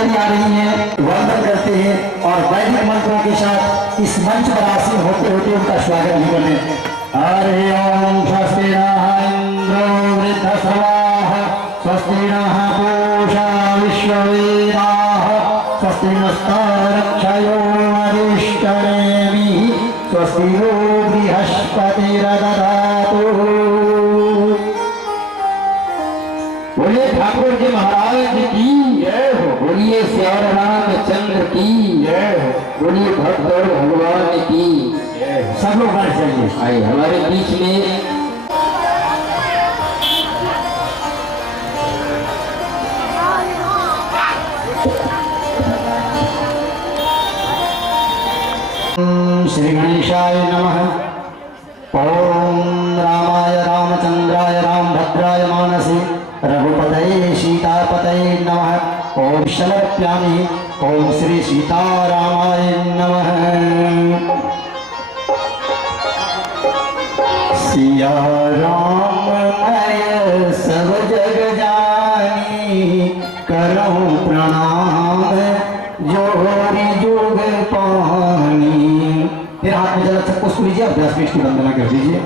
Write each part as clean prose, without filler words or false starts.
चली आ रही हैं, वंदन करते हैं और वैदिक मंत्रों के साथ इस मंच पर आसीन होते होते उनका स्वागत भी करें। हरि ओम स्वस्ति नः इंद्रो वृद्धश्रवाः स्वस्ति नः पूषा विश्ववेदाः स्वस्ति नस्तारक्षयो अरिष्टनेमिः स्वस्ति नो बृहस्पतिर्दधातु। बोलिए ठाकुर जी महाराज की जय हो, बोलिए श्याम रामचंद्र की जय हो, बोलिए भक्त और भगवान की जय हो। सब लोग बैठ जाइए। आइए हमारे बीच में श्री गणेशाय नमः। ओम रामाय रामचंद्राय रामभद्राय मानसे रघुपतये सीतापतये नमः। ओम समर्पयामि। ओम श्री सीतारामाय नमः। सिया राम मैं सब जग जानी करूं प्रणाम जोरी जुग पानी। फिर हाथ में जल पुष्प लीजिए, व्यासपीठ की वंदना कर दीजिए।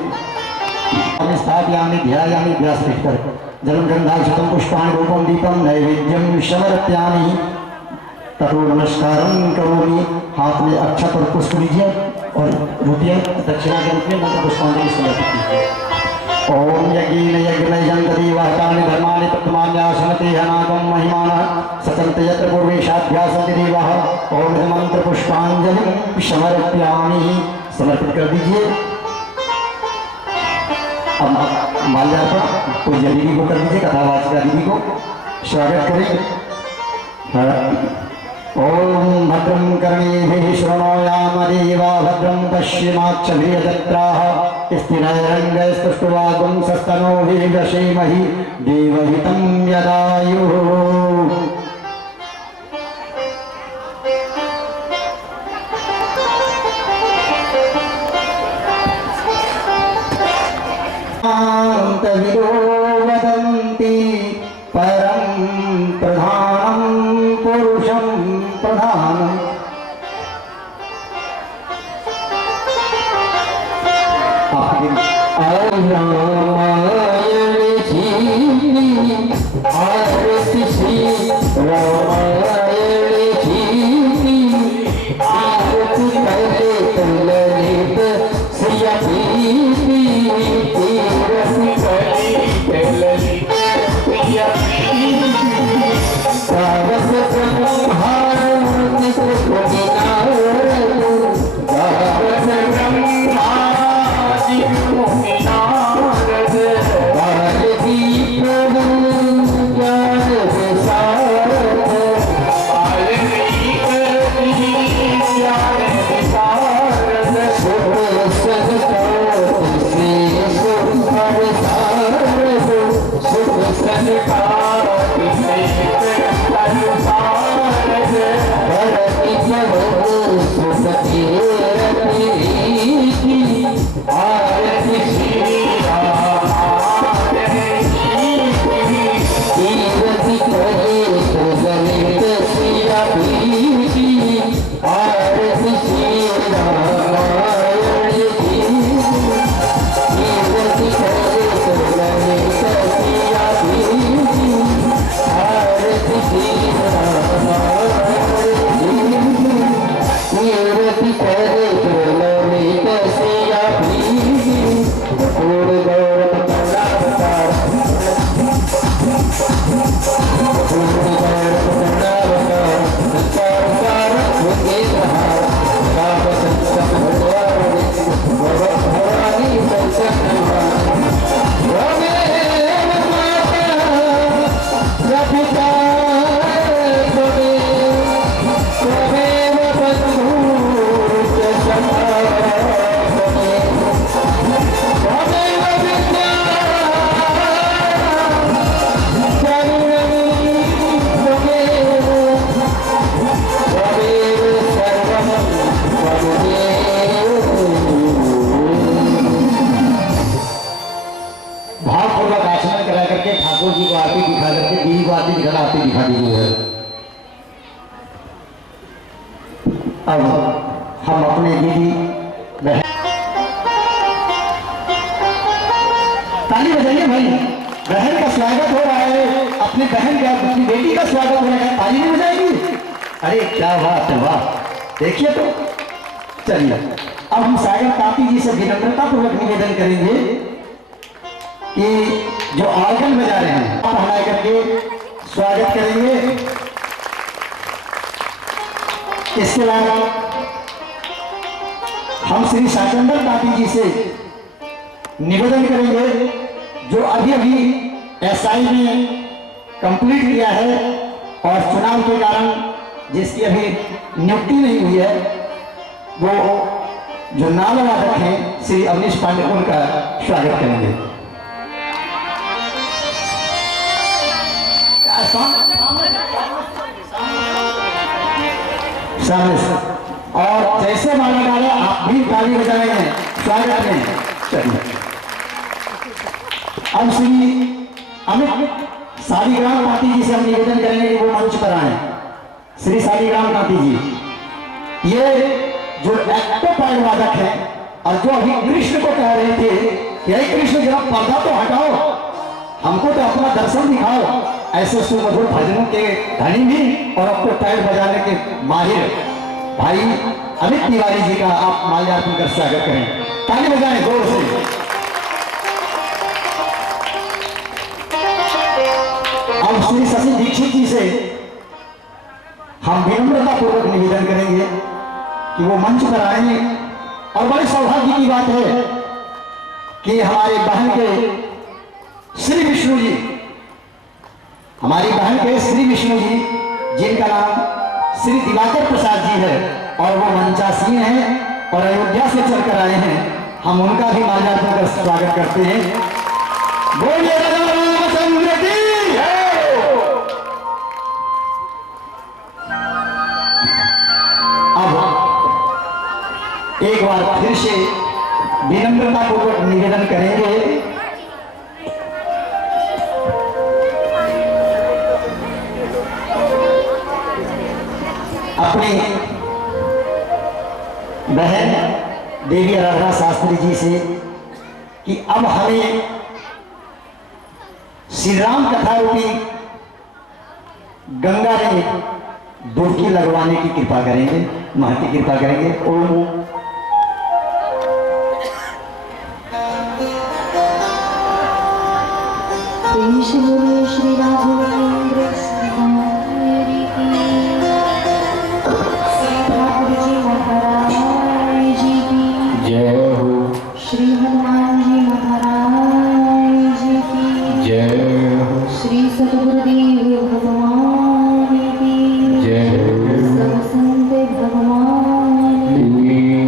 स्थापयामि ध्यायामि व्यासपीठ पर जलम गंधाक्षतम पुष्पाणि रूपम दीपम नैवेद्यम समर्पयामि ततो नमस्कारं करोमि। हाथ में अक्षत और पुष्प लीजिए और रुपये दक्षिणा के रूप में मंत्र पुष्पांजलि समर्पित कीजिए। ओम यज्ञेन यज्ञमयजन्ति वाहतानि धर्माणि तत्मान्यासनते हनागम महिमानः सचन्ते यत्र पूर्वेशाभ्यासन्ति देवाः। ओम मंत्र पुष्पांजलि समर्पयामि। समर्पित कर दीजिए। अब माल्यार्पण पूज्य दीदी को कर दीजिए, कथावाचिका दीदी को स्वागत करें। ओम भद्रं कर्णेभिः शृणोयाम देवा भद्रं पश्येमाक्षभिर्यजत्राः स्थिरैरङ्गैस्तुष्ट्वागुं सस्तनोभिः व्यसेमहि देवहितं यदायुः। वदन्ति परं प्रधानं पुरुषं प्रधानम्। हम अपने दीदी बहन, ताली बजाइए भाई, बहन का स्वागत हो रहा है, अपनी बहन का, अपनी बेटी का स्वागत हो रहा है, ताली नहीं बजाएगी? अरे क्या बात है, वाह। देखिए तो चलिए अब हम सागर ताती जी से विनम्रता पूर्वक निवेदन करेंगे कि जो आर्गन बजा रहे हैं आप हमारे करके स्वागत करेंगे। इसके बाद हम श्री शाकंदर ताती जी से निवेदन करेंगे जो अभी अभी एसआई में कंप्लीट किया है और चुनाव के कारण जिसकी अभी नियुक्ति नहीं हुई है, वो जो नाल वादक हैं श्री अवनीश पांडे, उनका स्वागत करेंगे। सामने से और जैसे माला डाले आप भी ताली बजाएंगे स्वागत में। चलिए अब श्री अमित शालिग्राम ताती जी से हम निवेदन करेंगे कि वो मंच पर आए। श्री शालिग्राम ताती जी ये जो एक्टिव पैड वादक है और जो अभी कृष्ण को कह रहे थे कि हे कृष्ण जरा पर्दा तो हटाओ, हमको तो अपना दर्शन दिखाओ, ऐसे सुमधुर भजनों के धनी भी और आपको पैड बजाने के माहिर भाई अमित तिवारी जी का आप माल्यार्पण कर स्वागत करें। ताली बजाएं जोर से। अब श्री शशि दीक्षित जी से हम विनम्रता पूर्वक निवेदन करेंगे कि वो मंच पर आए और बड़े सौभाग्य की बात है कि हमारे बहन के श्री विष्णु जी, हमारी बहन के श्री विष्णु जी जिनका नाम श्री दिवाकर प्रसाद जी है और वो मंचासीन हैं और अयोध्या से चलकर आए हैं, हम उनका भी माल्यार्पण कर स्वागत करते हैं। बोलिए राजा रामचंद्र की जय। अब एक बार फिर से विनम्रता पूर्वक निवेदन करेंगे अपनी बहन देवी आराधना शास्त्री जी से कि अब हमें श्री राम कथा रूपी गंगा में डुबकी लगवाने की कृपा करेंगे, महती कृपा करेंगे। ओम श्री राघवेंद्र जय हो। श्री हनुमान जी महाराज की जय हो। श्री सतगुरुदेव भगवान की जय हो। सब संत भगवान की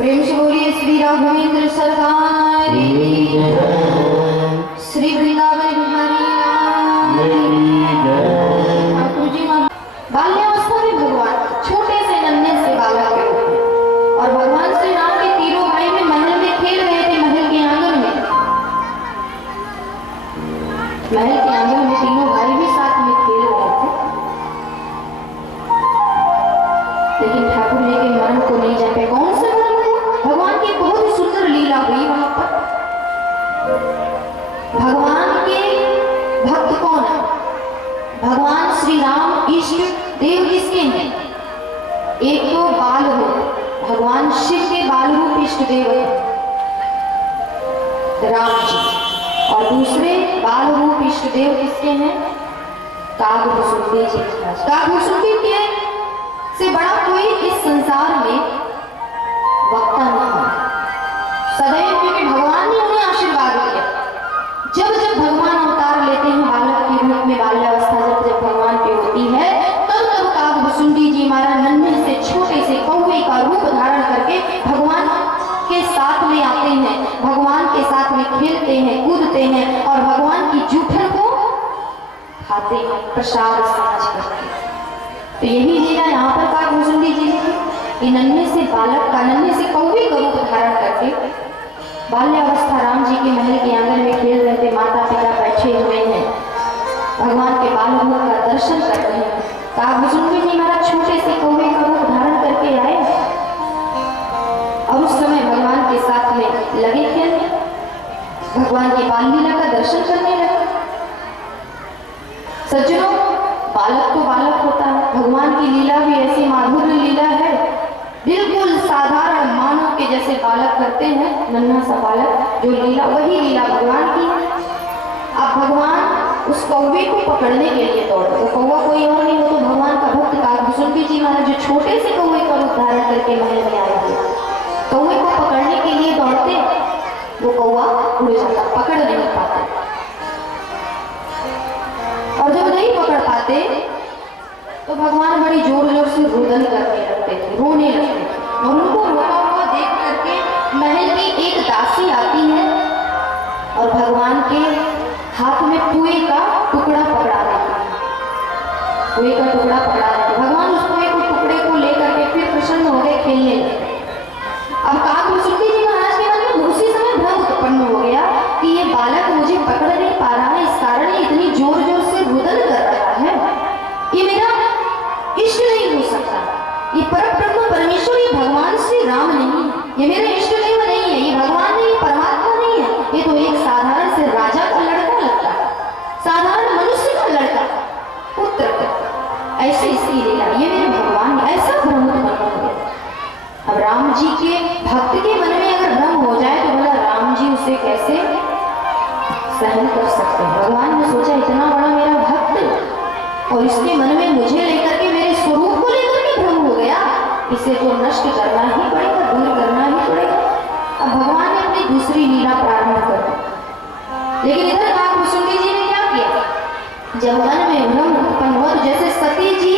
प्रेम से बोलिए श्री राघवेंद्र सरकार की जय। श्री वृंदावन बिहारी ठाकुर जी। बाल्यावस्था में भगवान छोटे से नन्हे से बालक के रूप में और भगवान श्री राम के तीनों भाई में महल में खेल रहे थे। महल के आंगन में तीनों भाई भी साथ में खेल रहे थे, लेकिन ठाकुर जी के मन को नहीं जाते। कौन से भगवान की बहुत ही सुंदर लीला हुई वहां पर। भगवान के भक्त कौन है? भगवान श्री राम इष्ट देव किसके हैं? एक तो बाल रूप भगवान शिव के बाल रूप इष्ट देव है राम जी, और दूसरे बाल रूप इष्ट देव किसके हैं? कागभूषुंडी जी। कागभूषुंडी के से बड़ा कोई इस संसार में वक्ता नहीं है सदैव, क्योंकि भगवान ने उन्हें आशीर्वाद दिया। जब जब भगवान अवतार लेते हैं बालक के रूप में, बाल्यावस्था जब जब भगवान की होती है, तब तब कागभूषुंडी जी महाराज नन्हे से छोटे से कौवे का रूप धारण करके भगवान के साथ में आते हैं, भगवान के साथ में खेलते हैं, कूदते हैं और भगवान की जूठन को खाते हैं, प्रसाद समझ करके। तो यही लीला यहाँ पर कागभूषुंडी जी ने कि नन्हे से बालक का, नन्हे से कौवे का रूप धारण करके बाल्यावस्था राम जी के महल के आंगन में खेल रहे थे। माता पिता बैठे हुए हैं, भगवान के बाल रूप का दर्शन कर रहे हैं। कागभूषुंडी जी महाराज छोटे से कौवे का रूप धारण करके आए और उस समय भगवान के साथ में लगे खेलने, भगवान की बाल लीला का दर्शन करने लगे। सज्जनों, बालक तो बालक होता है, भगवान की लीला भी ऐसी माधुर्य लीला है, बिल्कुल साधारण मानव के जैसे बालक करते हैं। नन्हा सा बालक जो लीला, वही लीला भगवान की है। अब भगवान उस कौवे को पकड़ने के लिए दौड़े। वो कौवा कोई और नहीं, वो तो भगवान का भक्त कागभूषुंडी जी महाराज जो छोटे से कौवे का रूप धारण करके महल में आए थे। कौवे को पकड़ने के लिए दौड़ते, वो कौवा उड़ जाता, पकड़ नहीं पाते, और जब नहीं पकड़ पाते तो भगवान बड़ी जोर जोर से रुदन करने लगते थे, रोने लगते थे। और उनको रोता हुआ देख करके महल की एक दासी आती है और भगवान के हाथ में कुएं का टुकड़ा पकड़ा देती है। कुएं का टुकड़ा पकड़ा देती, भगवान उस कुएं को टुकड़े को लेकर के फिर प्रसन्न हो गए, खेलने लगे। अब कागभूषुंडी जी महाराज के मन में उसी समय भ्रम उत्पन्न हो गया कि ये बालक मुझे पकड़ नहीं पा रहा है, इस कारण ये इतनी जोर जोर से रुदन कर रहा है, ये मेरा इष्ट नहीं हो सकता। ये परब्रह्म परमेश्वर, ये भगवान श्री राम नहीं, ये मेरा इष्ट देव नहीं है, ये भगवान नहीं, ये परमात्मा नहीं है, ये तो एक साधारण से राजा का लड़का लगता है, साधारण मनुष्य का लड़का, पुत्र ऐसे इसकी लीला, ये मेरे भगवान, ऐसा भ्रम उत्पन्न हो गया। अब राम जी के भक्त के मन में अगर भ्रम हो जाए तो बोला राम जी उसे कैसे सहन कर सकते हैं। भगवान ने सोचा इतना बड़ा मेरा भक्त और इसके मन में मुझे लेकर के, मेरे स्वरूप को लेकर के भ्रम हो गया, इसे तो नष्ट करना ही पड़ेगा, दूर करना ही पड़ेगा। अब भगवान ने अपनी दूसरी लीला प्रारंभ कर दी। लेकिन इधर कागभूषुंडी जी ने क्या किया, जब मन में भ्रम उत्पन्न हुआ तो जैसे सती जी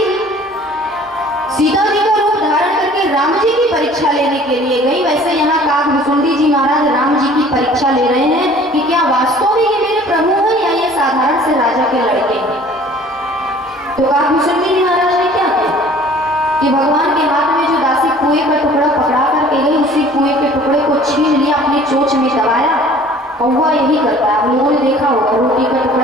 सीता जी का रूप धारण करके राम जी की परीक्षा लेने के लिए गई, वैसे यहाँ कागभूषुंडी जी महाराज राम जी की परीक्षा ले रहे हैं कि क्या वास्तव में ये मेरे प्रभु हैं या ये साधारण से राजा के लड़के हैं। तो कागभूषुंडी जी महाराज ने क्या किया कि भगवान के हाथ में जो दासी कुएं का टुकड़ा पकड़ा करके गई, उसी कुएं के टुकड़े को छीन लिया, अपनी चोंच में दबाया। कौवा यही करता है, आप लोगों ने देखा होगा, रोटी का टुकड़ा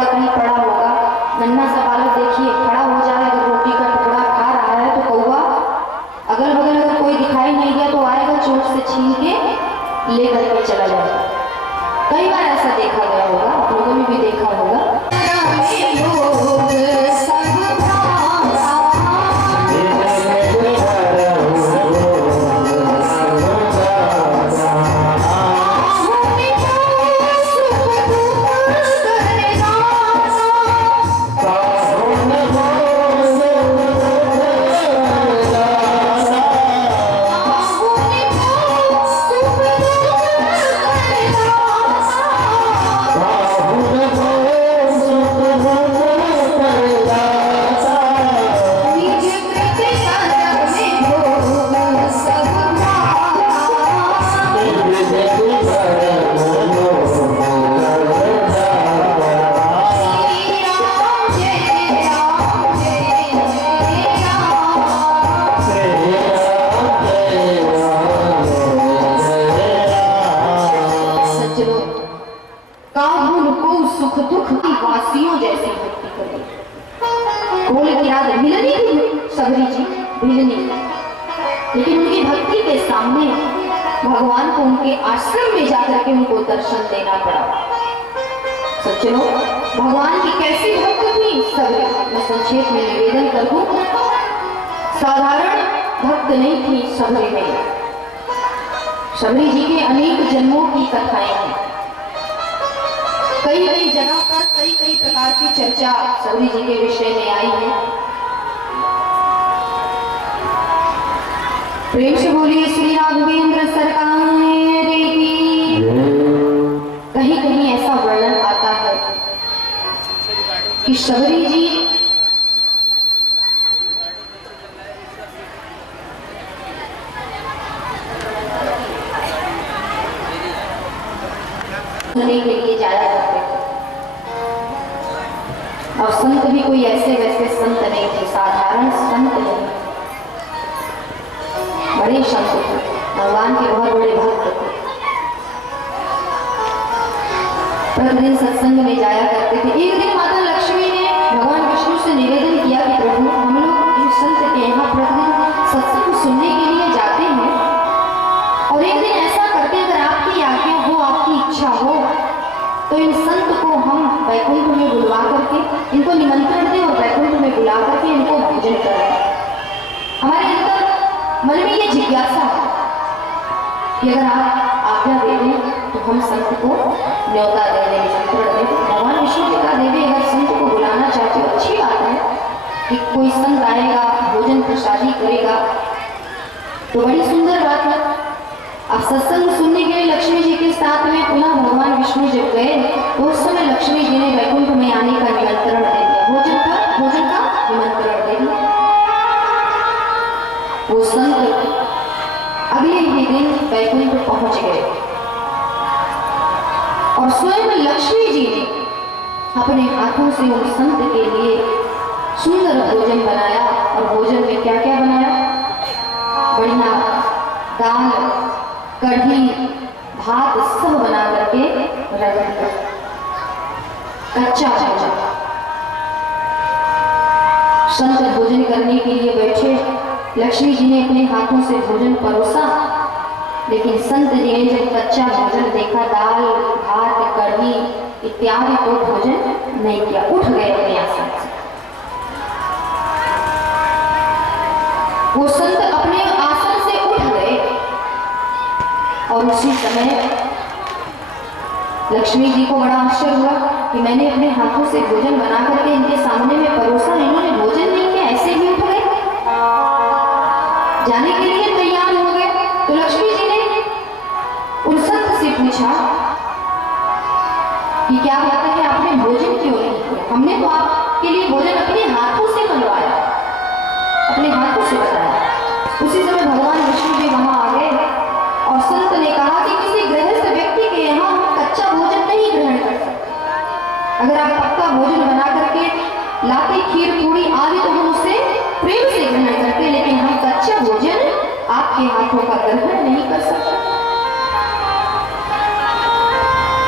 मिलनी, लेकिन उनकी भक्ति के सामने भगवान को उनके आश्रम में जाकर के उनको दर्शन देना पड़ा। सज्जनों, भगवान की कैसी भक्त थी सबरी, मैं संक्षेप में निवेदन कर दूं। साधारण भक्त नहीं थी सबरी में, सबरी जी के अनेक जन्मों की कथाएं हैं। कई कई जगह पर कई कई प्रकार की चर्चा सबरी जी के विषय में आई है। प्रेम से बोलिए श्री राघवेंद्र सरकार की। कहीं कहीं ऐसा वर्णन आता है कि सबरी जी के लिए जाया करते थे, और संत भी कोई ऐसे वैसे संत नहीं थे, साधारण संत नहीं, बड़े संत थे, भगवान के बहुत बड़े भक्त थे। प्रतिदिन सत्संग में जाया करते थे। एक दिन माता लक्ष्मी ने भगवान विष्णु से निवेदन किया कि प्रभु, हम लोग इन संत के यहाँ प्रतिदिन सत्संग सुनने के लिए जाते हैं, और एक दिन ऐसा करते हैं, अगर आपकी आज्ञा हो, आपकी इच्छा हो, तो इन संत को हम वैकुंठ में बुलवा करके इनको निमंत्रण दें और वैकुंठ में बुला करके इनको भोजन करें। हमारे अंदर मन में ये जिज्ञासा है कि अगर आप आज्ञा दे दें तो हम संत को न्योता दे दें, निमंत्रण दें। भगवान विष्णु जी का देवी अगर संत को बुलाना चाहते हो, अच्छी बात है कि कोई संत आएगा, भोजन प्रसादी करेगा, तो बड़ी सुंदर बात है। अब सत्संग सुनने के लिए लक्ष्मी जी के साथ में पुनः भगवान विष्णु जब गए, तो उस समय लक्ष्मी जी ने वैकुंठ में आने का निमंत्रण दे दिया, भोजन का निमंत्रण दे दिया। वो संत अगले ही दिन वैकुंठ पहुंच गए, और स्वयं लक्ष्मी जी ने अपने हाथों से उस संत के लिए सुंदर भोजन बनाया। और भोजन में क्या क्या बनाया? बढ़िया दाल, कढ़ी, भात सब बना करके रख दिया, कच्चा भोजन। संत भोजन करने के लिए बैठे, लक्ष्मी जी ने अपने हाथों से भोजन परोसा, लेकिन संत जी ने जब कच्चा भोजन देखा, दाल, भात, कढ़ी इत्यादि, तो भोजन नहीं किया, उठ गए अपने आसन से। वो संत अपने आसन से उठ गए, और उसी समय लक्ष्मी जी को बड़ा आश्चर्य हुआ कि मैंने अपने हाथों से भोजन बना करके इनके सामने में परोसा, इन्होंने भोजन नहीं किया, ऐसे ही उठ गए, जाने के लिए तैयार हो गए। तो लक्ष्मी जी ने उन संत से पूछा कि क्या बात है कि आपने भोजन क्यों नहीं किया? हमने तो आपके लिए भोजन अपने हाथों से बनवाया, अपने हाथों से बनाया। उसी समय भगवान विष्णु जी वहां आ गए, और संत ने कहा कि किसी गृहस्थ व्यक्ति के यहाँ हम कच्चा भोजन नहीं ग्रहण कर सकते। अगर आप पक्का भोजन बना करके लाते, खीर पूरी आदि, तो हम उसे प्रेम से ग्रहण करते, लेकिन हम कच्चा भोजन आपके हाथों का ग्रहण नहीं कर सकते।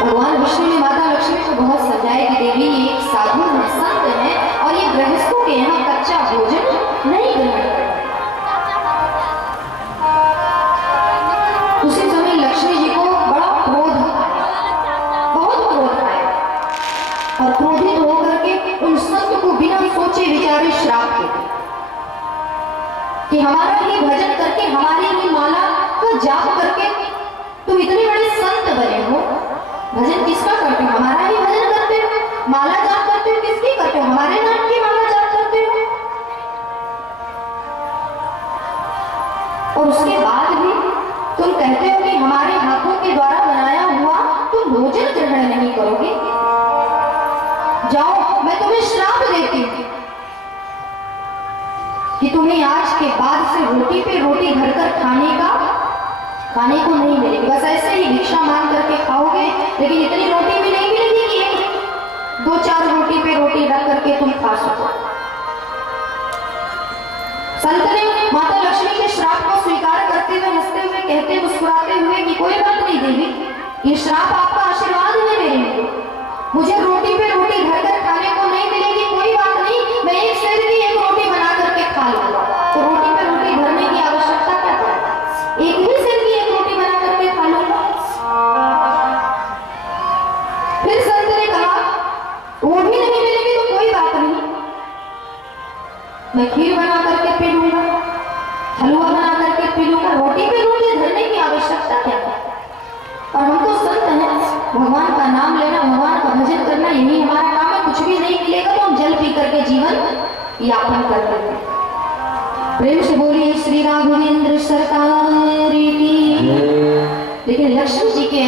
भगवान विष्णु ने माता लक्ष्मी को बहुत समझाया कि देवी, ये एक साधु है, संत है, और ये गृहस्थों के यहाँ कच्चा भोजन नहीं ग्रहण करते। उसी समय लक्ष्मी जी को बड़ा क्रोध आया, बहुत क्रोध आया, और क्रोधित होकर के उन संत को बिना सोचे विचारे श्राप दे कि हमारा ही भजन करके, हमारी ही माला का जाप करके तुम इतने बड़े संत बने हो। भजन किसका करते हो? हमारा ही भजन करते हो। माला जाप करते हो, किसकी करते हो? हमारे नाम की माला जाप करते हो। और उसके बाद भी तुम कहते हो कि हमारे हाथों के द्वारा बनाया हुआ तुम भोजन ग्रहण नहीं करोगे। जाओ, मैं तुम्हें श्राप देती हूँ कि तुम्हें आज के बाद से रोटी पे रोटी भरकर खाने को नहीं मिलेगी। बस ऐसे ही भिक्षा मांग करके खाओगे, लेकिन इतनी रोटी भी नहीं मिलेगी कि एक 2-4 रोटी पे रोटी रख करके तुम खा सको। संत ने माता लक्ष्मी के श्राप को स्वीकार करते हुए, हंसते हुए, कहते, मुस्कुराते हुए कि कोई बात नहीं देवी, ये श्राप आपका आशीर्वाद है मेरे लिए। मुझे रोटी पे रोटी भरकर खाने को नहीं मिलेगी, कोई बात नहीं, मैं एक शरीर की एक रोटी बना करके खा लूंगा। तो रोटी पे रोटी मैं खीर बना करके पी लूंगा, हलवा बना करके पी लूंगा, रोटी पे रोटी धरने की आवश्यकता क्या है? और हम तो संत हैं, भगवान का नाम लेना, भगवान का भजन करना यही हमारा काम है। कुछ भी नहीं मिलेगा तो हम जल पी करके जीवन यापन कर देते हैं। प्रेम से बोलिए श्री राघवेंद्र सरकार की। लेकिन लक्ष्मी जी के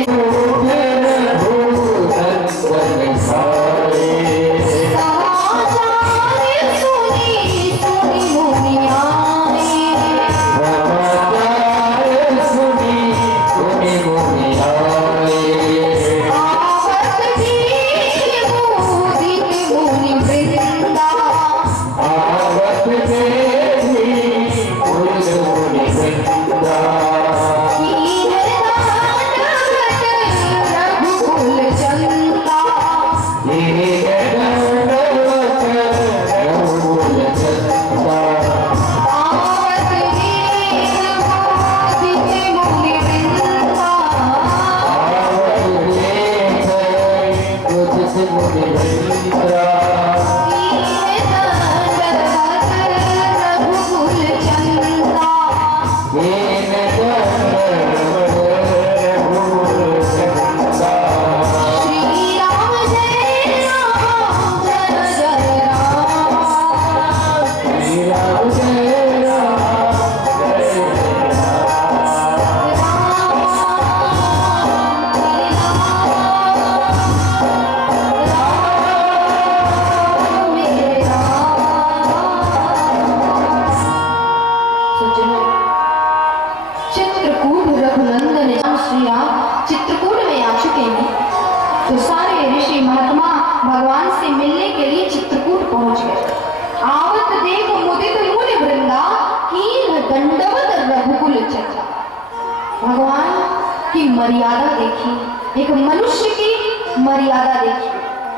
मर्यादा देखी, एक मनुष्य की मर्यादा देखी,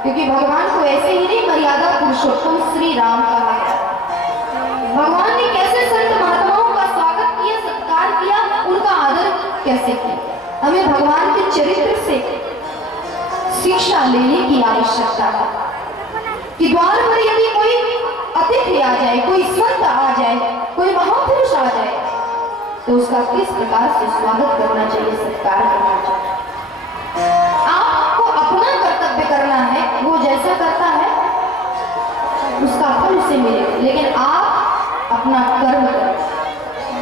क्योंकि भगवान को ऐसे ही नहीं मर्यादा पुरुषोत्तम श्री राम कहा है। भगवान ने कैसे संत महात्माओं का स्वागत किया, सत्कार किया, उनका आदर कैसे किया। हमें भगवान के चरित्र से शिक्षा लेने की आवश्यकता है कि द्वार पर यदि कोई अतिथि आ जाए, कोई संत आ जाए, कोई महापुरुष आ जाए तो उसका किस प्रकार से स्वागत करना चाहिए, सत्कार करना चाहिए। आपको अपना कर्तव्य करना है, वो जैसा करता है उसका फल उसे मिलेगा, लेकिन आप अपना कर्म करें,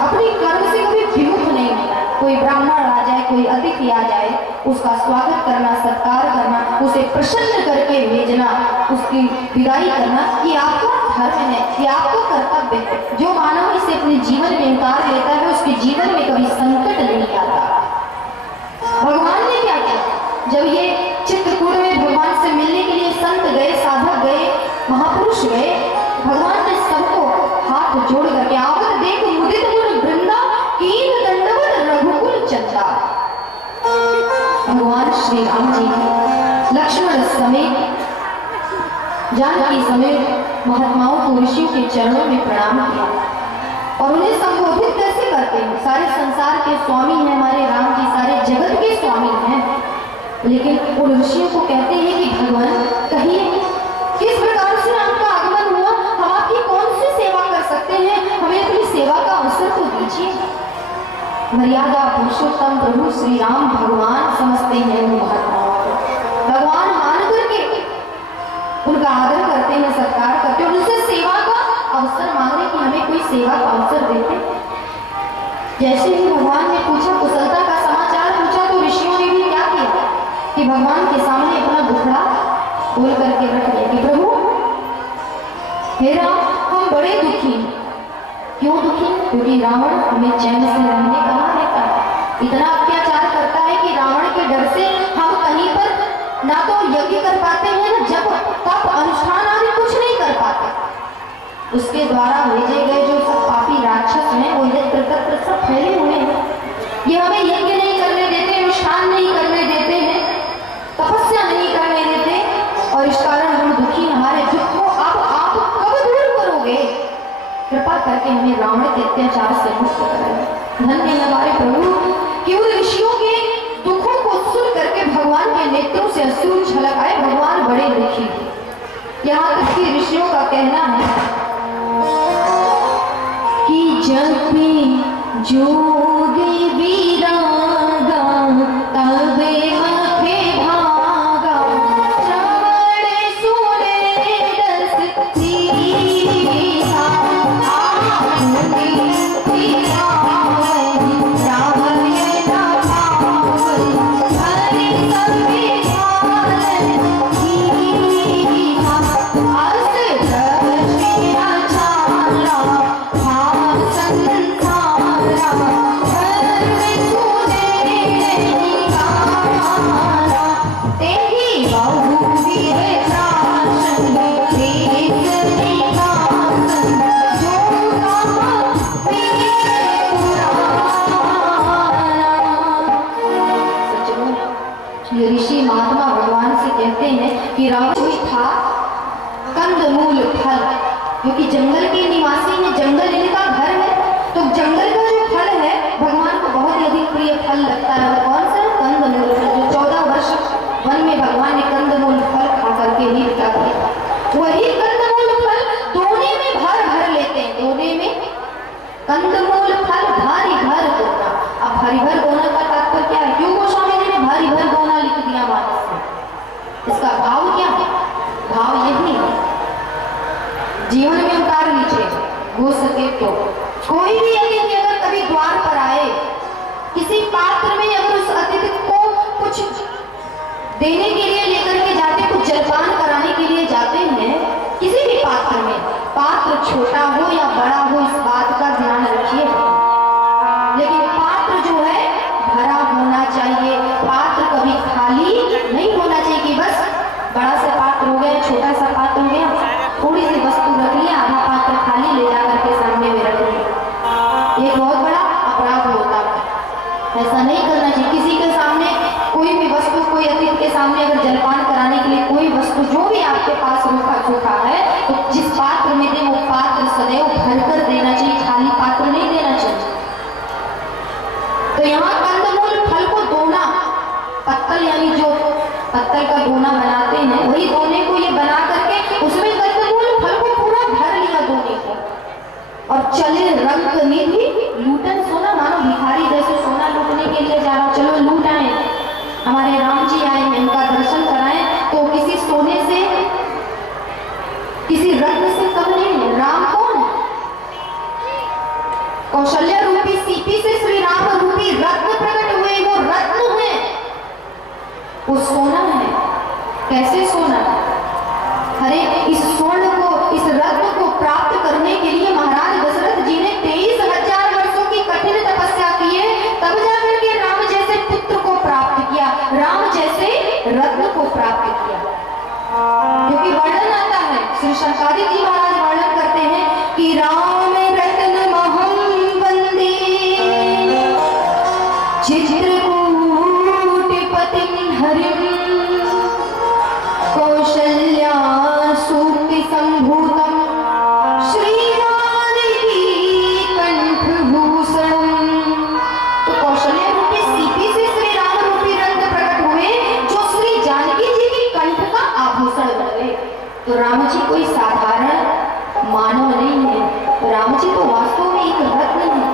अपनी कर्म से कभी विमुख नहीं होना। कोई ब्राह्मण आ जाए, कोई अतिथि आ जाए, उसका स्वागत करना, सत्कार करना, उसे प्रसन्न करके भेजना, उसकी विदाई करना, ये आपका धर्म है, ये आपका कर्तव्य है। जो मानव इसे अपने जीवन में उतार लेता है उसके जीवन में कभी संकट नहीं आता। भगवान ने क्या किया, जब ये चित्रकूट में भगवान से मिलने के लिए संत गए, साधक गए, महापुरुष गए, भगवान ने सबको हाथ जोड़ करके आवत देख मुदित मुनि वृंदा कीन दंडवत रघुकुल चंदा। भगवान श्री राम जी लक्ष्मण समेत, जानकी समेत महात्माओं को ऋषियों के चरणों में प्रणाम किया और उन्हें संबोधित कैसे करते हैं। सारे संसार के स्वामी हैं हमारे राम जी, सारे जगत के स्वामी हैं, लेकिन उन ऋषियों को कहते हैं कि भगवान कहिए किस प्रकार से आपका आगमन हुआ, हम आपकी कौन सी सेवा कर सकते हैं, हमें अपनी सेवा का अवसर तो दीजिए। मर्यादा पुरुषोत्तम प्रभु श्री राम भगवान समझते हैं उन महात्माओं को, भगवान मान करके उनका आदर करते हैं, सत्कार करते हैं, उनसे सेवा का अवसर मांगने की हमें कोई सेवा का अवसर देते। जैसे ही भगवान ने पूछा, कुशलता का समाचार पूछा, तो ऋषियों ने भी क्या किया कि भगवान के सामने अपना दुखड़ा खोल करके रख दिया कि प्रभु हे राम, हम बड़े दुखी हैं। क्यों दुखी? क्योंकि रावण हमें चैन से रहने कहाँ देता है, इतना अत्याचार करता है कि रावण के डर से हम कहीं पर ना तो यज्ञ कर पाते हैं, ना जब तप अनुष्ठान आदि कुछ नहीं कर पाते। उसके द्वारा भेजे गए जो सब पापी राक्षस हैं वो यत्र तत्र सब फैले हुए हैं, ये हमें यज्ञ नहीं करने देते, अनुष्ठान नहीं करने देते हैं, तपस्या नहीं करने देते, और इस कारण हम दुखी। हमारे दुख को अब आप कब दूर करोगे? कृपा करके हमें रावण के अत्याचार से मुक्त करें। धन्य है हमारे प्रभु कि उन ऋषियों के दुखों को सुन करके भगवान के नेत्रों से अश्रु छलक आए। भगवान बड़े दुखी, यहाँ तक कि ऋषियों का कहना है जपी जोगी वीरागा तबे मथे भागा श्रवण सुने दस सीसा आहुति विरावहि रावय न पावहि हरि संविधान कीहा अस दृष्टि अचारा भाव संसारा धर्म सुने निकारा तेहि बहुवीर शासन देश निकासन जो कहा ये ऋषि महात्मा भगवान से कहते हैं कि रावण था कंदमूल फल, क्योंकि जंगल के निवासी हैं, जंगल इनका घर है, तो जंगल का जो फल है भगवान को बहुत ही अधिक प्रिय फल लगता है। कौन सा? कंदमूल फल। जो 14 वर्ष वन में भगवान ने कंदमूल फल खा करके ही बिता दिया, वही कंदमूल फल दोने में भर भर लेते हैं। दोने में कंदमूल फल भारी भर दोना। अब भारी भर दोना का तात्पर्य क्या है? क्यों गोस्वामी जी ने भारी भर दोना लिख दिया मानस में? इसका भाव क्या है? भाव यही है, जीवन में उतार लीजिए, हो सके तो कोई भी अतिथि अगर कभी द्वार पर आए, किसी पात्र में अगर उस अतिथि को कुछ देने के लिए लेकर के जाते, कुछ जलपान कराने के लिए जाते हैं, किसी भी पात्र में, पात्र छोटा हो या बड़ा हो, इस बात का ध्यान रखिए। लेकिन पात्र जो है भरा होना चाहिए, पात्र कभी खाली नहीं होना चाहिए कि बस बड़ा सा पात्र हो गया, छोटा सा पात्र हो गया, थोड़ी सी वस्तु रख लिया, आधा पात्र खाली ले जा करके सामने में रख लिया, ये बहुत बड़ा अपराध होता है। ऐसा नहीं करना चाहिए। किसी के सामने कोई भी वस्तु, कोई अतिथि के सामने अगर जलपान कराने के लिए कोई वस्तु जो भी आपके पास रूखा सूखा है, तो जिस पात्र में दे वो पात्र सदैव भर कर देना चाहिए, खाली पात्र नहीं देना चाहिए। तो यहाँ कंदमूल फल को दोना, पत्तल यानी जो पत्तल का दोना बनाते हैं, वही दोने को ये बना करके उसमें कंदमूल फल को पूरा भर लिया दोने को, और चले रंग निधि लूटन सोना, मानो भिखारी जैसे सोना लूटने के लिए जा रहा, चलो लूट आए, हमारे राम जी आए हैं, इनका दर्शन कराएं, तो किसी सोने से, किसी रत्न से कम नहीं है। राम कौन? कौशल्या रूपी सीपी से श्री राम रूपी रत्न प्रकट हुए, वो रत्न है, वो सोना है। कैसे सोना? अरे इस स्वर्ण को, इस रत्न को प्राप्त करने के लिए महाराज दशरथ जी ने 23,000 वर्षों की कठिन तपस्या की है, तब जाकर के राम जैसे पुत्र को प्राप्त किया, राम जैसे रत्न को प्राप्त किया। क्योंकि वर्णन आता है, श्री शंकादिक जी महाराज वर्णन करते हैं कि राम रत्न महम वंदे चित्रकूटपतिं हरिं कौशल्या सूक्ति संभूतम श्री जानकी कंठभूषणम। तो कौशल्या रूपी सीपी से श्री राम रूपी रत्न प्रकट हुए, जो श्री जानकी जी की कंठ का आभूषण बन गए। तो राम जी कोई साधारण मानव नहीं है, राम जी तो वास्तव में एक रत्न है।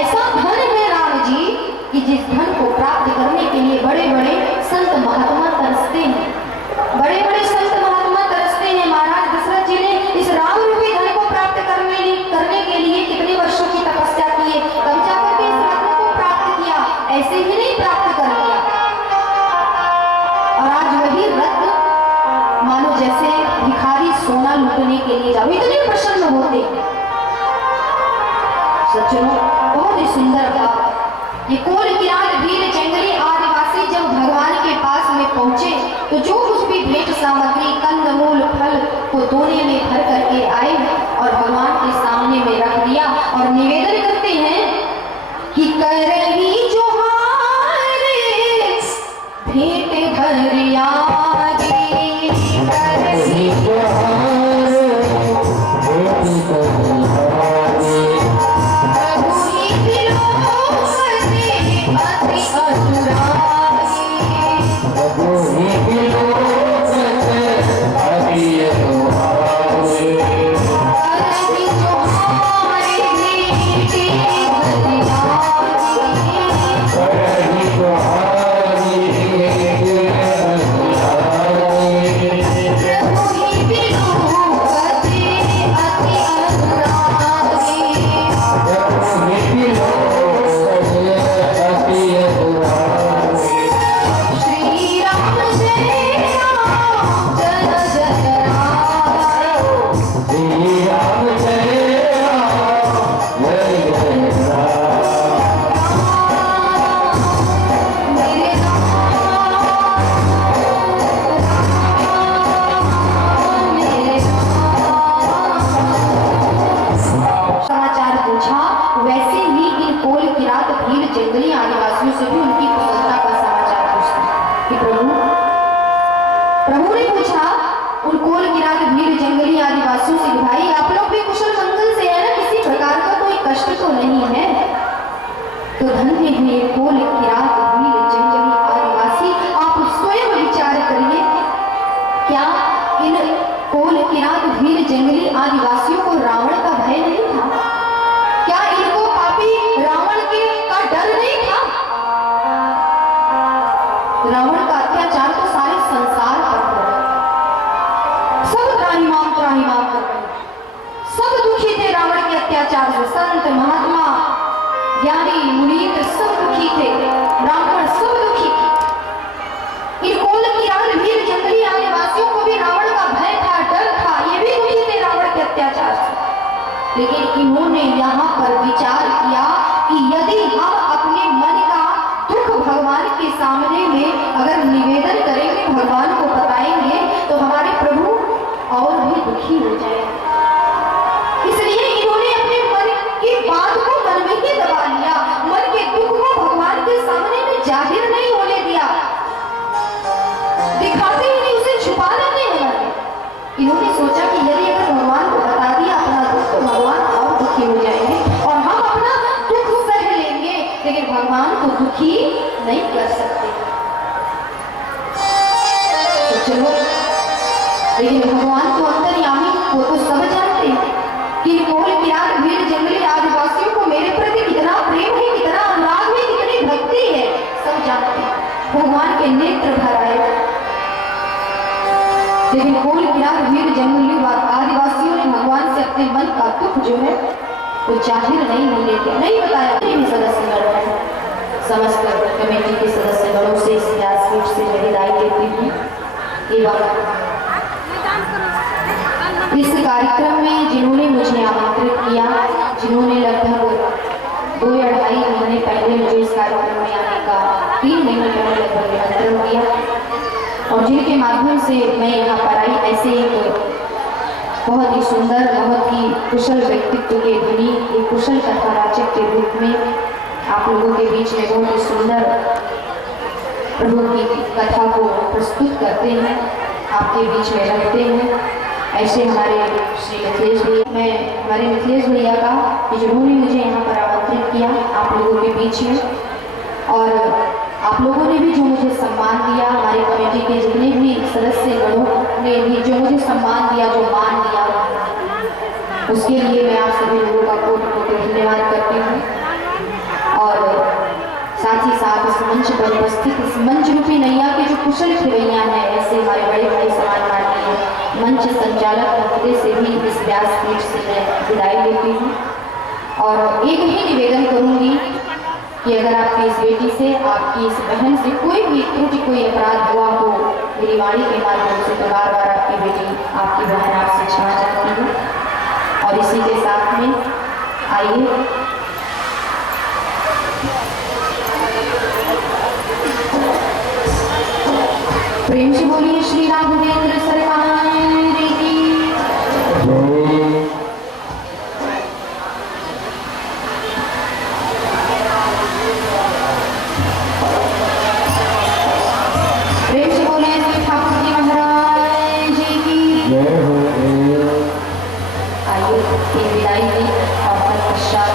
ऐसा धन है राम जी कि जिस धन को प्राप्त करने के लिए बड़े बड़े संत महात्मा तरसते हैं, बड़े बड़े संत महात्मा तरसते हैं। महाराज दशरथ जी ने इस राम रूपी धन को प्राप्त करने के लिए कितने वर्षों की तपस्या की है, तब जाकर के इस रत्न को प्राप्त किया, ऐसे ही नहीं प्राप्त कर लिया। और आज वही रत्न मानो जैसे भिखारी सोना लूटने के लिए जाओ, इतने प्रसन्न होते हैं। सज्जनों, बहुत ही सुंदर भाव है। ये कोल किरात भील जंगली आदिवासी जब भगवान के पास में पहुंचे, तो जो कुछ भी भेंट सामग्री कंदमूल फल को दोने में भर करके आए और भगवान के सामने में रख दिया, और निवेदन करते हैं कि करही जोहारे भेंट भरिया Hare जंगली आदिवासियों से भाई आप लोग भी कुशल मंगल से है ना, किसी प्रकार का कोई कष्ट तो नहीं है। तो धन्य हुए कोल किरात भील जंगली आदिवासी, आप स्वयं विचार करिए, क्या इन कोल किरात भील जंगली आदिवासियों को रावण का भय नहीं था? क्या इनको पापी रावण के का डर नहीं था? रावण का अत्याचार तो सारे संसार पर हो रहा, सब त्राहिमाम कर रहे, सब दुखी थे रावण के अत्याचार से। संत महात्मा ज्ञानी मुनीत सब दुखी थे, ब्राह्मण सब दुखी थे। इन कोल किरात भील जंगली आदिवासियों को भी रावण का भय था, डर था, ये भी दुखी थे रावण के अत्याचार से। लेकिन इन्होंने यहाँ पर विचार किया कि यदि हम अपने मन का दुख भगवान के सामने में अगर निवेदन करेंगे, भगवान को बताएंगे, तो हमारे प्रभु और भी दुखी हो जाएंगे। इसलिए इन्होंने अपने मन की बात को मन में ही दबा लिया, मन के दुख को भगवान के सामने में जाहिर नहीं होने दिया, दिखाते ही नहीं, उसे छुपा लेते हैं। इन्होंने सोचा कि यदि अगर भगवान को बता दिया अपना दुख, तो भगवान और दुखी हो जाएंगे और हम अपना दुख सह लेंगे, लेकिन भगवान को दुखी नहीं कर सकते। तो चलो, लेकिन भगवान तो अंतर्यामी, वो तो सब जानते हैं कि कोल किरात भील जंगली आदिवासियों को मेरे प्रति कितना प्रेम है, कितना अनुराग है, कितनी भक्ति है, सब जानते हैं। भगवान के नेत्र भर आए, लेकिन कोल किरात भील जंगली आदिवासियों ने भगवान से अपने मन का दुख जो है वो जाहिर नहीं होने दिया, नहीं बताया। सदस्यगण है, समस्त कमेटी के सदस्यगणों से इस व्यासपीठ से मैं विदाई लेती हूँ। इस कार्यक्रम में जिन्होंने मुझे आमंत्रित किया, जिन्होंने लगभग 2 या 2.5 महीने पहले मुझे इस कार्यक्रम में आने का 3 महीने पहले लगभग निमंत्रण दिया, और जिनके माध्यम से मैं यहाँ पर आई, ऐसे एक बहुत ही सुंदर, बहुत ही कुशल व्यक्तित्व के धनी, एक कुशल कथावाचक के रूप में आप लोगों के बीच में बहुत ही सुंदर प्रभु की कथा को प्रस्तुत करते हैं, आपके बीच में रखते हैं। ऐसे हमारे श्री मिथिलेश भैया, हमारे मिथिलेश भैया का जिन्होंने मुझे यहाँ पर आमंत्रित किया आप लोगों के बीच में, और आप लोगों ने भी जो मुझे सम्मान दिया, हमारे कमेटी के जितने भी सदस्यगणों ने भी जो मुझे सम्मान दिया, जो मान दिया, उसके लिए मैं आप सभी लोगों का कोटि धन्यवाद करती हूँ। और साथ ही साथ इस मंच पर उपस्थित, इस मंच रूपी नैया के जो कुशल खिलैया हैं, ऐसे हमारे बड़े भाई समान माननीय मंच संचालक महोदय से भी इस व्यासपीठ से मैं विदाई लेती हूँ। और एक ही निवेदन करूँगी कि अगर आपकी इस बेटी से, आपकी इस बहन से कोई भी त्रुटि, कोई अपराध हुआ हो मेरी वाणी के माध्यम से, तो बार बार आपकी बेटी, आपकी बहन आपसे क्षमा चाहती है। और इसी के साथ में आइए प्रेम से बोलिए श्री राघवेंद्र सरकार की। प्रेम से बोलिए श्री ठाकुर जी महाराज की। आइए एक विदाई दी और तत्पश्चात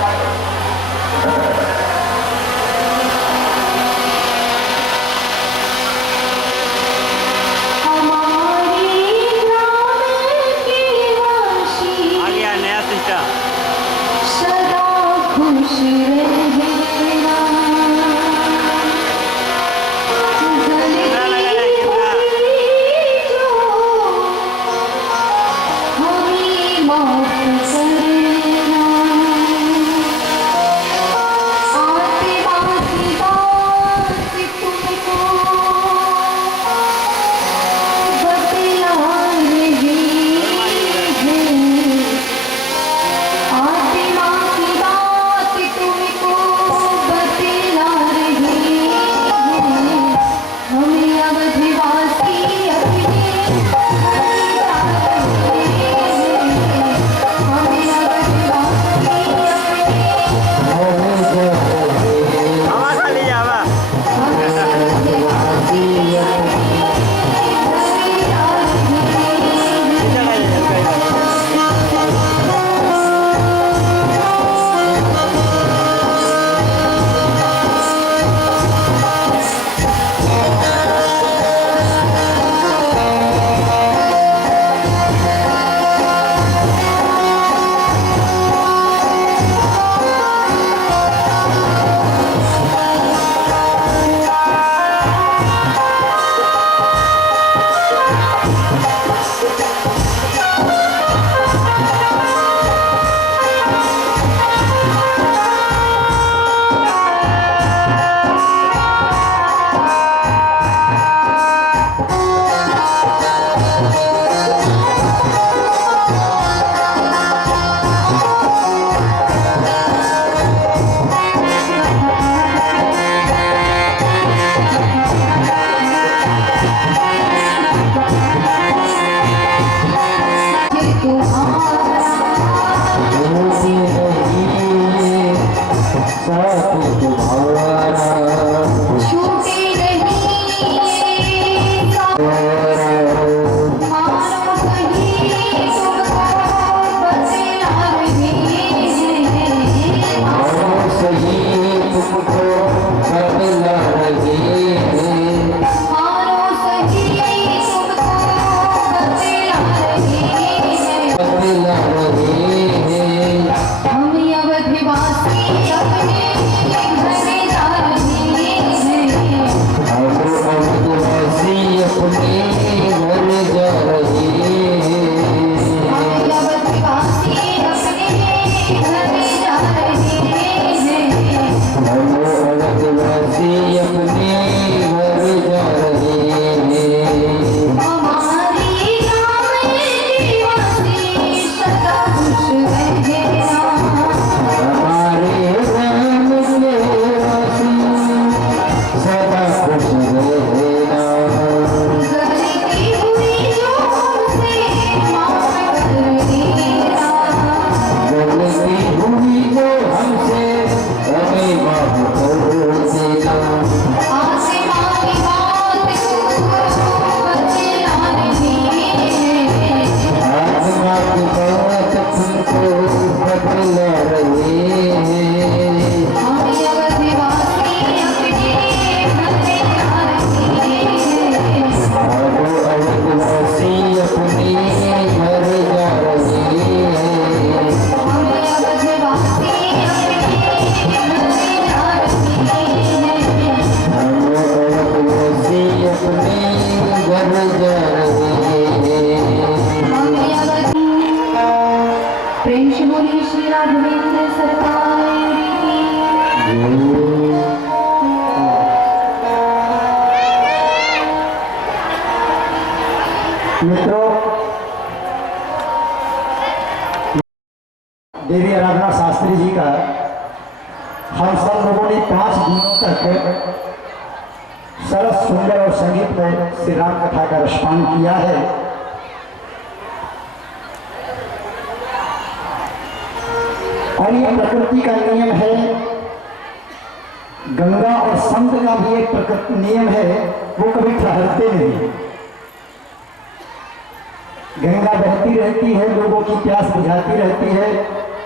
प्रेम से बोलिए श्री राघवेंद्र सरकार की। मित्रों, देवी आराधना शास्त्री जी का हम सब लोगों ने 5 दिनों तक सरस सुंदर और संगीत में श्री राम कथा का रसपान किया है। और ये प्रकृति का नियम है, गंगा और संत का भी एक प्रकृति नियम है, वो कभी ठहरते नहीं। गंगा बहती रहती है, लोगों की प्यास बुझाती रहती है,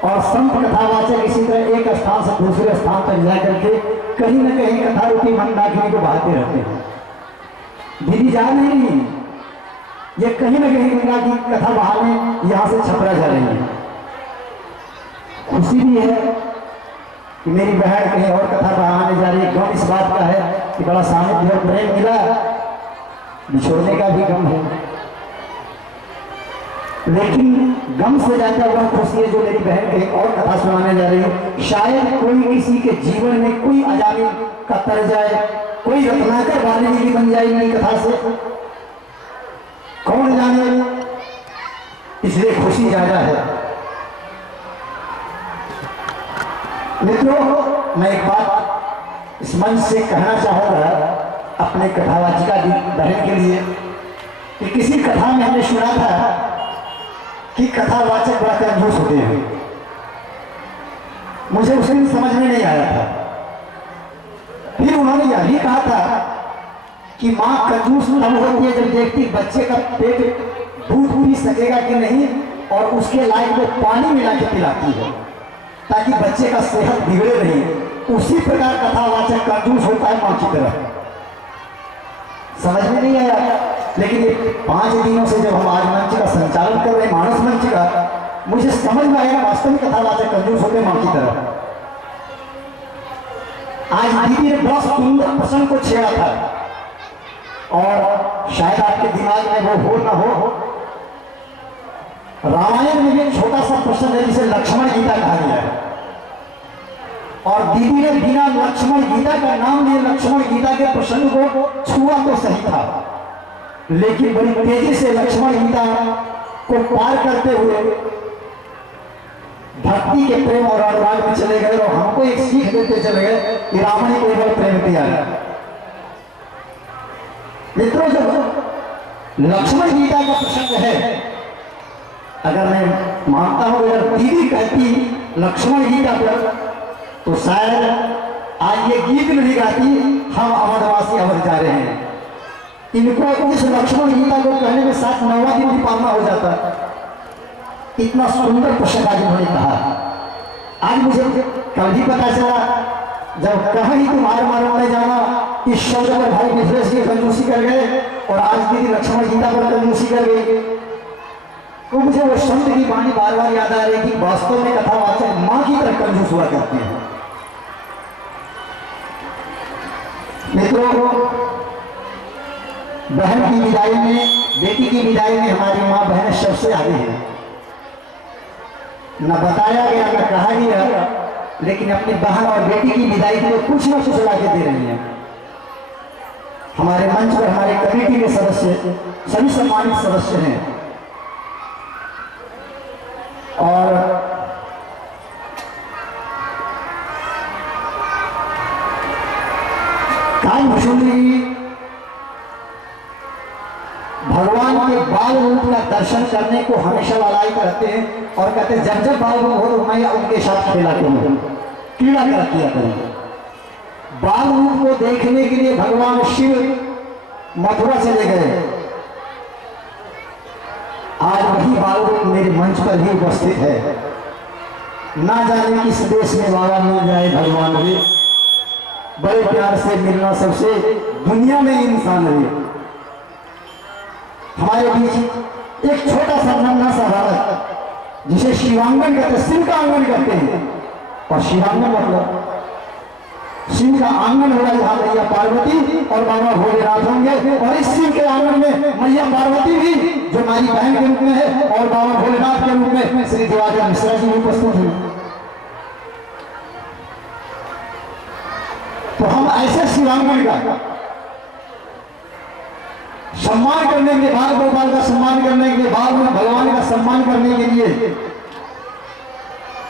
और संत कथावाचक इसी तरह एक स्थान से दूसरे स्थान तक जाकर के कहीं न कहीं कथा रूपी मंदाकिनी को बहाते रहते हैं। दीदी जा नहीं, ये कहीं न कहीं गंगा की कथा बहाने यहाँ से छपरा जा रही है। खुशी भी है कि मेरी बहन कहीं और कथा बहाने जा रही है। गम इस बात का है कि बड़ा सानिध्य और प्रेम मिला, बिछोड़ने का भी गम है, लेकिन गम से ज्यादा वह खुशी है जो मेरी बहन कहीं और कथा सुनाने जा रही है। शायद कोई किसी के जीवन में कोई अजामिल का तर जाए, कोई रत्नाकर वाल्मीकि बन जाए नई कथा से, कौन जाने, इसलिए खुशी ज्यादा है। मित्रों, मैं एक बात इस मंच से कहना चाहूंगा अपने कथावाचिका बहन के लिए कि किसी कथा में हमने सुना था कि कथावाचक बड़ा कंजूस होते हैं। मुझे उस दिन समझ में नहीं आया था। फिर उन्होंने यही कहा था कि माँ कंजूस तब होती है जब देखती बच्चे का पेट दूध पी सकेगा कि नहीं, और उसके लायक वो पानी मिला के पिलाती है ताकि बच्चे का सेहत बिगड़े नहीं। उसी प्रकार कथावाचक कंजूस होता है माँ की तरह। समझ में नहीं आया, लेकिन ये 5 दिनों से जब हम आज मंच का संचालन कर रहे हैं, मानस मंच का, मुझे समझ में आया वास्तव में कथावाचक कंजूस होते मां की तरह। आज दीदी ने बड़ा सुंदर प्रसंग को छेड़ा था, और शायद आपके दिमाग में वो हो ना हो, रामायण में भी छोटा सा प्रसंग है जिसे लक्ष्मण गीता कहा गया है, और दीदी ने बिना लक्ष्मण गीता का नाम लिए लक्ष्मण गीता के प्रसंग को छुआ तो सही था, लेकिन बड़ी तेजी से लक्ष्मण गीता को पार करते हुए भक्ति के प्रेम और अनुराग में चले गए, और हमको एक सीख देते चले गए कि रावण ही केवल प्रेम किया है। मित्रों, जब लक्ष्मण गीता का प्रसंग है, अगर मैं मानता हूं अगर दीदी कहती लक्ष्मण गीता पर, तो शायद आज ये गीत नहीं गाती, हम अवधवासी अवध जा रहे हैं। इनको इस लक्ष्मण गीता को कहने में 7 9वां दिन भी पालना हो जाता। इतना सुंदर प्रसंग आज उन्होंने कहा। आज मुझे कल ही पता चला, जब कहा ही तुम हार मारो में जाना, इस शब्द पर भाई मिथिलेश की कंजूसी कर गए, और आज दीदी लक्ष्मण गीता पर कंजूसी कर गई, तो मुझे वो शब्द की वाणी बार बार याद आ रही थी। वास्तव में कथावाचक मां की तरह कंजूस हुआ करते हैं। मित्रों, बहन की विदाई में, बेटी की विदाई में हमारी माँ बहन सबसे आगे है। न बताया गया न कहा गया, लेकिन अपनी बहन और बेटी की विदाई के लिए कुछ न कुछ ला के दे रही है। हमारे मंच पर हमारे कमेटी के सदस्य सभी सम्मानित सदस्य हैं, और कालभूषणी भगवान के बाल रूप का दर्शन करने को हमेशा लड़ाई करते हैं, और कहते हैं जब जब बाल रूप हो तो मैं उनके साथ खेला करूँ, क्रीड़ा किया करूँ। बाल रूप को देखने के लिए भगवान शिव मथुरा चले गए। आज वही बाल रूप मेरे मंच पर ही उपस्थित है। ना जाने किस देश में बाबा मिल जाए भगवान भी, बड़े प्यार से मिलना सबसे दुनिया में इंसान है। हमारे बीच एक छोटा सा नन्हा सा बालक जिसे शिवांगन कहते हैं, शिव का आंगन कहते हैं, और शिवांगन मतलब शिव का आंगन होगा जहाँ मैया पार्वती और बाबा भोलेनाथ होंगे, और इस शिव के आंगन में मैया पार्वती भी जो हमारी बहन के रूप में है, और बाबा भोलेनाथ के रूप में श्री शिवाजी मिश्रा जी भी उपस्थित हैं। तो हम ऐसे शिवांगन का सम्मान करने के लिए, बाल गोपाल का सम्मान करने के लिए, बाल भगवान का सम्मान करने के लिए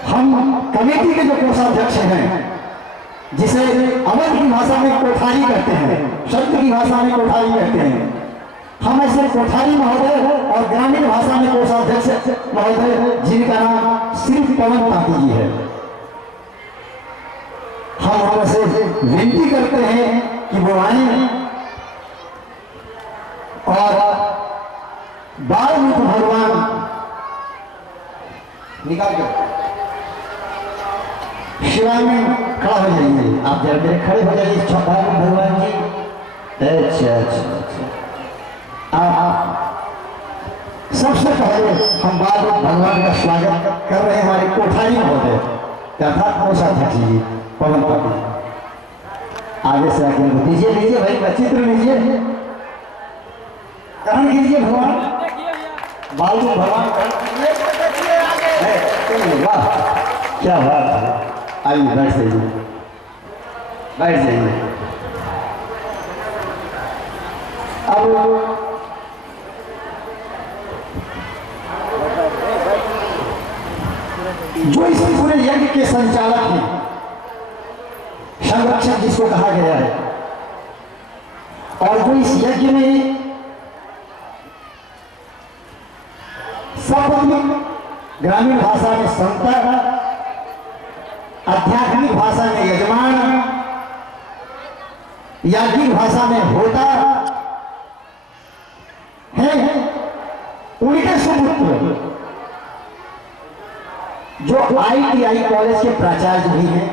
हम कमेटी के जो कोषाध्यक्ष हैं, जिसे अवध की भाषा में कोठारी कहते हैं, शब्द की भाषा में कोठारी कहते हैं, हम ऐसे कोठारी महोदय और ग्रामीण भाषा में कोषाध्यक्ष महोदय जिनका नाम श्री पवन ताती जी है, हम उनसे विनती करते हैं कि वो आए और बाल रूप भगवान निकाल कर शिवांगन खड़ा हो जाइए। आप जरा मेरे खड़े हो जाइए। बाल रूप भगवान जी, अच्छा अच्छा अच्छा। आप सबसे पहले हम बाल रूप भगवान का स्वागत कर रहे हैं हमारे कोठारी महोदय तथा कोषाध्यक्ष जी पवन पाटिल। आगे से आगे दीजिए, लीजिए भाई, चित्र लीजिए, करण कीजिए भगवान, बाल रूप भगवान वाह क्या बात है। आइए बैठ जाइए, बैठ जाइए। अब जो इस पूरे यज्ञ के संचालक हैं, संरक्षक जिसको कहा गया है, और जो इस यज्ञ में सब ग्रामीण भाषा में संता, आध्यात्मिक भाषा में यजमान, याज्ञिक भाषा में होता है, उनके सुपुत्र जो ITI कॉलेज के प्राचार्य भी हैं,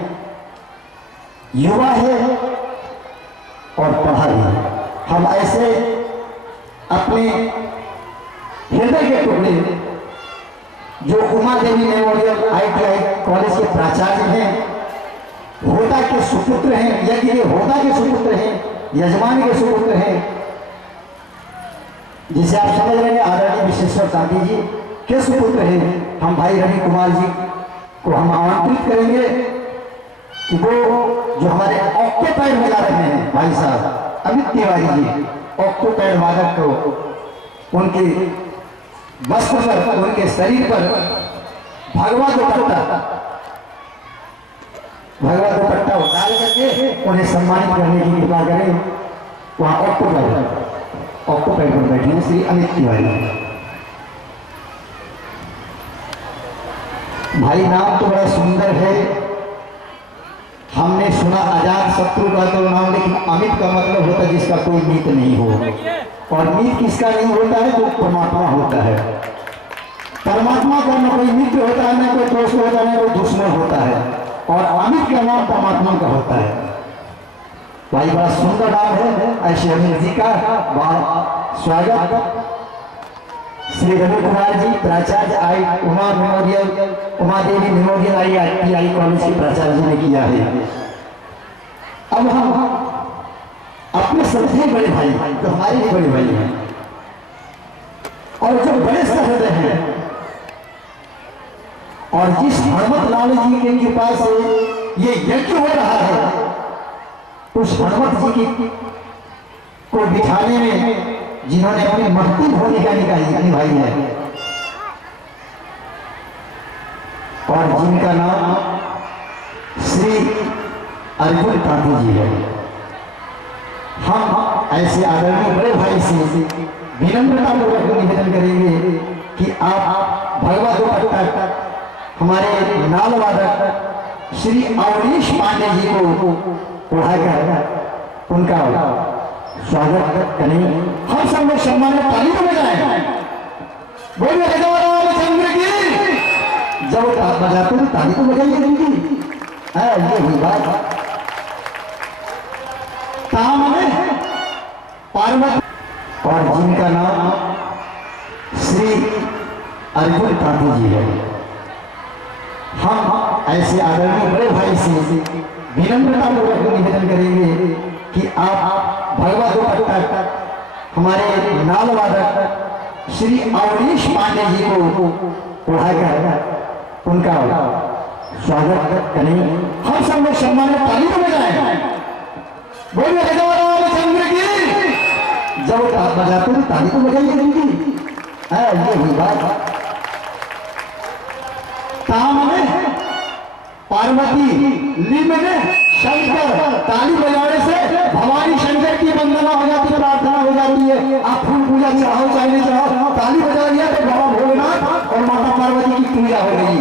युवा है और पढ़ा भी है। हम ऐसे अपने हृदय के टुकड़े जो Uma Devi memorial ITI college के प्राचार्य हैं, होता के सुपुत्र हैं, यज्ञ के होता के सुपुत्र हैं, यजमान के सुपुत्र हैं, जिसे आप समझ रहे हैं आदरणीय विश्वेश्वर ताती जी के सुपुत्र हैं। हम भाई रवि कुमार जी को हम आमंत्रित करेंगे कि वो जो हमारे ऑक्टोपैड बजा रहे हैं भाई साहब अमित तिवारी जी, ऑक्टोपैड वादक को उनके वस्त्र पर, उनके शरीर पर भगवा दुपट्टा डाल करके उन्हें सम्मानित करने की कृपा करें। वहाँ ऑक्टोपैड पर बैठे हैं श्री अमित तिवारी भाई। नाम तो बड़ा सुंदर है, हमने सुना अजात शत्रु का तो नाम, लेकिन अमित का मतलब होता है जिसका कोई मित्र नहीं हो, और मित्र किसका नहीं होता है? जो परमात्मा होता है। परमात्मा का न कोई मित्र होता है, न कोई दोस्त होता है, न कोई दुश्मन होता है, और अमित का नाम परमात्मा का होता है। भाई बड़ा सुंदर नाम है। ऐसे अमित जी का बहुत स्वागत श्री रवि कुमार जी प्राचार्य Uma Devi memorial ITI college के प्राचार्य जी ने किया है। अब हम अपने सबसे बड़े भाई जो हमारे भी बड़े भाई हैं और जो बड़े सहृदय हैं, और जिस हनुमत लाल जी के कृपा से ये यज्ञ हो रहा है, उस हनुमत जी की को बिठाने में जिन्होंने अपनी महत्व भूमिका निभाई है और जिनका नाम श्री अर्जुन ताती जी है, हम ऐसे आदरणीय बड़े भाई से विनम्रता पूर्वक निवेदन करेंगे कि आप भगवा दुपट्टा हमारे नाल वादक श्री अवनीश पांडे जी को उठाकर उनका स्वागत करें। हम सब लोग सम्मान ताली को बजाएं, बोलिए रामचंद्र की। जब आप बजाते तो ताली को बजाइए जिंदगी है, ये हुई बात। ताम में पार्वती और जिनका नाम श्री अर्जुन ताती जी है, हम ऐसे आदरणीय बड़े भाई से विनम्रता पूर्वक निवेदन करेंगे कि आप भगवा दुपट्टा हमारे नाल वादक श्री अवनीश पांडे जी को उठाकर उनका स्वागत करें। हम सब लोग सम्मान में ताली को बजाएं। बोलिए रामचंद्र की। जब वो बजाते तो ताली को बजाइए उनकी। ये हुई बात। ताम में पार्वती, ली में शंकर, ताली बजाने से भवानी शंकर की वंदना हो जाती है, प्रार्थना हो जाती है। आप फूल पूजा चढ़ाओ चाहे नहीं चढ़ाओ, ताली बजा दिया तो बाबा भोलेनाथ और माता पार्वती की पूजा हो गई।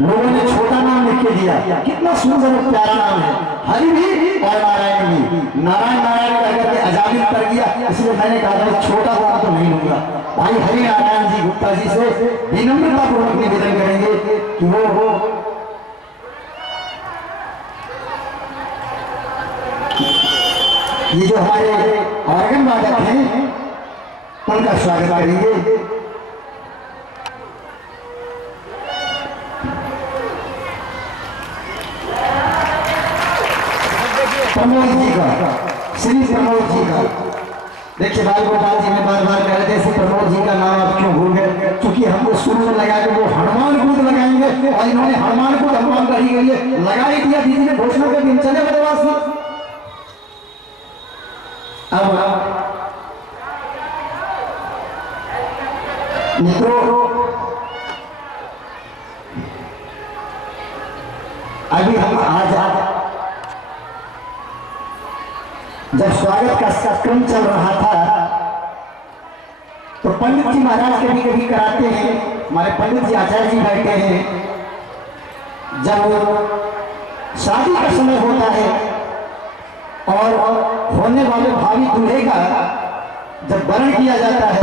लोगों ने छोटा नाम लिख के दिया, कितना सुंदर और प्यारा नाम है, हरि भी और नारायण भी। नारायण नारायण कहकर के अजामिल कर गया, इसलिए मैंने कहा छोटा नाम तो नहीं लूंगा। भाई हरि नारायण जी गुप्ता जी से विनम्रता पूर्वक निवेदन करेंगे कि वो ये जो हमारे ऑर्गन वादक हैं उनका स्वागत करेंगे। प्रमोद जी का, श्री प्रमोद जी का। देखिए बाल गोपाल जी ने बार बार कह रहे थे प्रमोद जी का नाम आप क्यों भूल गए, क्योंकि हमको शुरू में लगा के वो हनुमान कूद लगाएंगे और इन्होंने हनुमान कूद हनुमान कही गई है लगा ही दिया। दीदी ने घोषणा कर दी, चले बदमाश में। अब मित्रों अभी हम आज जब स्वागत का क्रम चल रहा था तो पंडित जी महाराज कभी कभी कराते हैं। हमारे पंडित जी आचार्य जी बैठे हैं। जब शादी का समय होता है और होने वाले भावी दूल्हे का जब वरण किया जाता है